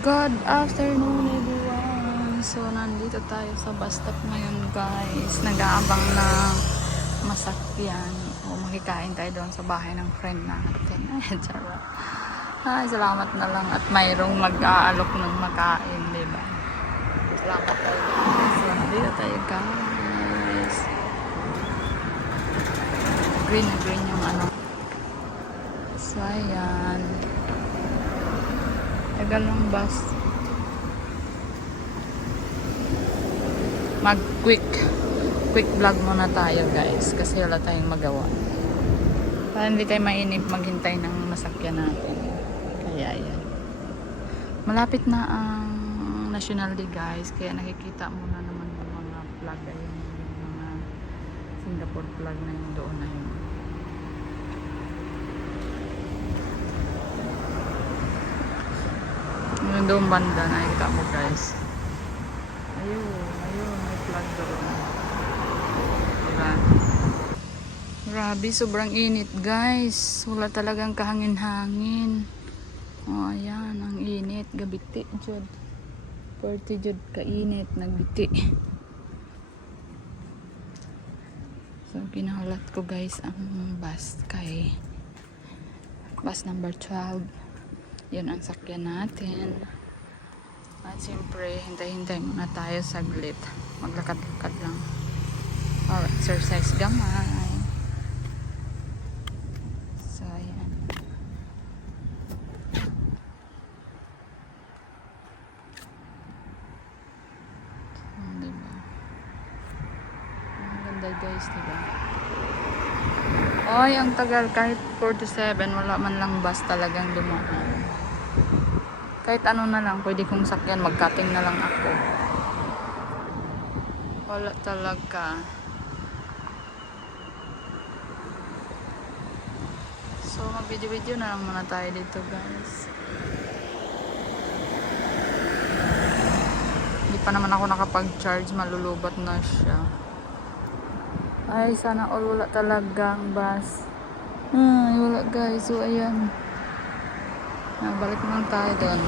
afternoon everyone. So nandito tayo sa bus stop ngayon guys. Nag-aabang ng masakyan. O makikain tayo doon sa bahay ng friend natin. Ay, charot. Salamat na lang. At mayroong mag-aalok ng makain, ba? Salamat tayo. So, nandito tayo guys. Green na green yung ano. So, ayan. Tagal bus. Mag quick quick vlog muna tayo guys kasi wala tayong magawa. Para hindi tayo mainip maghintay ng masakyan natin. Kaya yan. Malapit na ang National Day guys kaya nakikita muna naman yung mga ayun, yung mga Singapore flag na yung doon na yun. Yung doon banda, nakikita mo guys. Ayun, ayun, may flag doon. Diba? Grabe, sobrang init guys. Wala talagang kahangin-hangin. Oh, ayan, ang init. Gabiti, Jod. 40 Jod kainit, nagbiti. So, kinahalat ko guys ang bus kay bus number 12 yun ang sakyan natin. At siyempre hintay-hintay muna tayo saglit. Maglakad-lakad lang. Or exercise gamay. So ayan. Hmm, diba? Ang ganda guys diba? Ang tagal. Kahit 47 wala man lang bus talagang dumaan kahit ano na lang, pwede kong sakyan, magkating na lang ako. Wala talaga. So, mag-video-video na lang muna tayo dito, guys. Hindi pa naman ako nakapag-charge, malulubat na siya. Ay, sana all wala talagang bus. Ay, wala guys. So, ayan. Nabalik lang tayo doon.